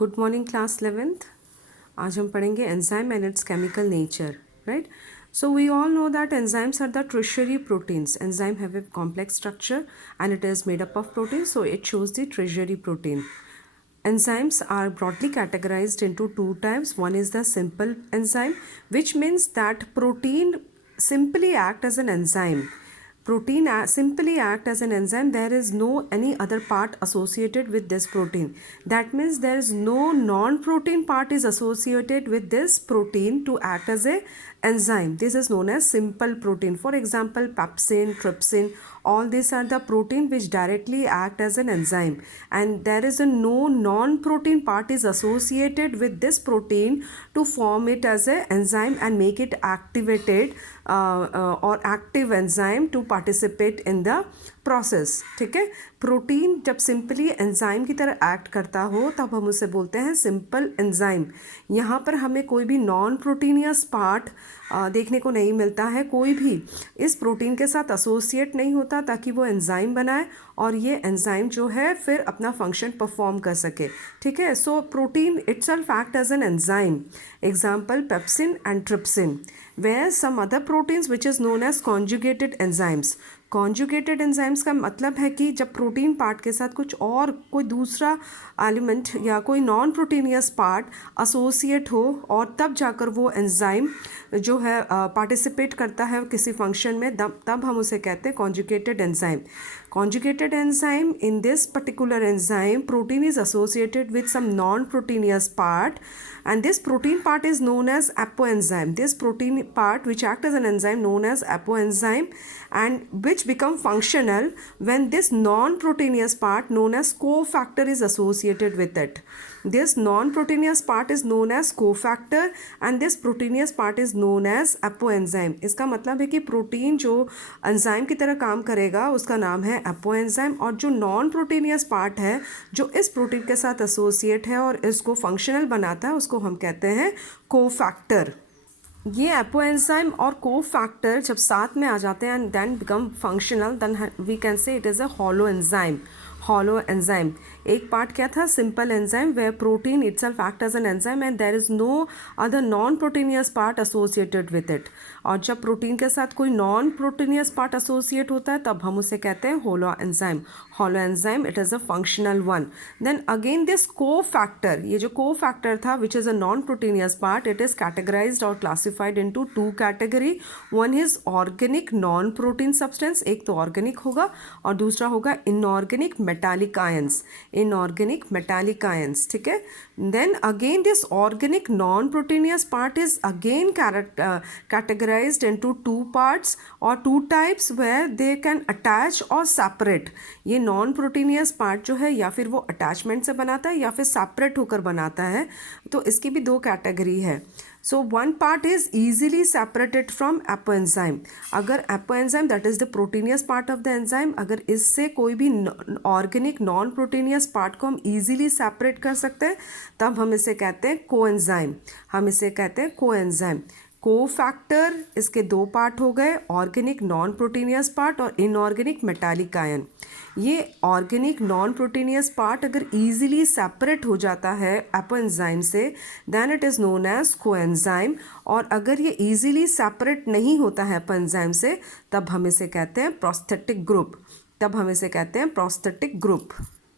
Good morning class 11th। आज हम पढ़ेंगे enzyme and it's chemical nature, right. So we all know that enzymes are the tertiary proteins. Enzyme have a complex structure and it is made up of proteins, so it shows the tertiary protein. Enzymes are broadly categorized into two types. One is the simple enzyme, which means that protein simply act as an enzyme. Protein simply act as an enzyme. There is no any other part associated with this protein. That means there is no non-protein part is associated with this protein to act as a enzyme. This is known as simple protein. For example, pepsin, trypsin, all these are the protein which directly act as an enzyme, and there is a no non-protein part is associated with this protein to form it as a enzyme and make it activated or active enzyme to participate in the process. ठीक है, protein जब simply enzyme की तरह act करता हो तब हम उसे बोलते हैं सिंपल एंजाइम। यहाँ पर हमें कोई भी नॉन प्रोटीनियस पार्ट देखने को नहीं मिलता है, कोई भी इस प्रोटीन के साथ एसोसिएट नहीं होता ताकि वो एंजाइम बनाए और ये एंजाइम जो है फिर अपना फंक्शन परफॉर्म कर सके। ठीक है, so protein itself act as an enzyme. Example pepsin and trypsin, where some other proteins which is known as conjugated enzymes. Conjugated enzymes का मतलब है कि जब प्रोटीन पार्ट के साथ कुछ और कोई दूसरा एलिमेंट या कोई नॉन प्रोटीनियस पार्ट एसोसिएट हो और तब जाकर वो एंजाइम जो है पार्टिसिपेट करता है किसी फंक्शन में, तब हम उसे कहते हैं conjugated enzyme. Conjugated enzyme, in this particular enzyme, protein is associated with some non-proteinous part, and this protein part is known as apoenzyme. This protein part which act as an enzyme known as apoenzyme, and which become functional when this non-proteinous part known as cofactor is associated with it. This non-proteinous part is known as cofactor and this proteinous part is known as apoenzyme. इसका मतलब है कि protein जो enzyme की तरह काम करेगा उसका नाम है एपोएंजाइम, और जो नॉन प्रोटीनियस पार्ट है जो इस प्रोटीन के साथ एसोसिएट है और इसको फंक्शनल बनाता है उसको हम कहते हैं कोफैक्टर। ये एपोएंजाइम और कोफैक्टर जब साथ में आ जाते हैं and then become functional, then we can say it is a hollow enzyme. Hollow enzyme एक पार्ट क्या था, simple enzyme where protein itself act as an enzyme and there is no other non proteinaceous part associated with it. और जब protein के साथ कोई non proteinaceous part associate होता है तब हम उसे कहते हैं holo enzyme. Hollow enzyme it is a functional one. Then again this cofactor, ये जो कोफैक्टर था which is a non proteinaceous part, it is categorised और classified into two category. One is organic non protein substance, एक तो organic होगा और दूसरा होगा inorganic metallic ions, inorganic metallic ions. ठीक है, then again this organic non proteinaceous part is again categorized into two parts or two types where they can attach or separate. ये non proteinaceous part जो है या फिर वो attachment से बनाता है या फिर सेपरेट होकर बनाता है, तो इसकी भी दो कैटेगरी है। So one part is easily separated from apoenzyme. अगर apoenzyme that is the proteinaceous part of the enzyme, अगर इससे कोई भी ऑर्गेनिक नॉन प्रोटीनियस पार्ट को हम ईजिली सेपरेट कर सकते हैं तब हम इसे कहते हैं कोएंजाइम। हम इसे कहते हैं कोएंजाइम। कोफैक्टर, इसके दो पार्ट हो गए, ऑर्गेनिक नॉन प्रोटीनियस पार्ट और इनऑर्गेनिक मेटालिक आयन। ये ऑर्गेनिक नॉन प्रोटीनियस पार्ट अगर इजीली सेपरेट हो जाता है एपोएंजाइम से then it is known as coenzyme, और अगर ये इजीली सेपरेट नहीं होता है एपोएंजाइम से तब हम इसे कहते हैं प्रोस्थेटिक ग्रुप।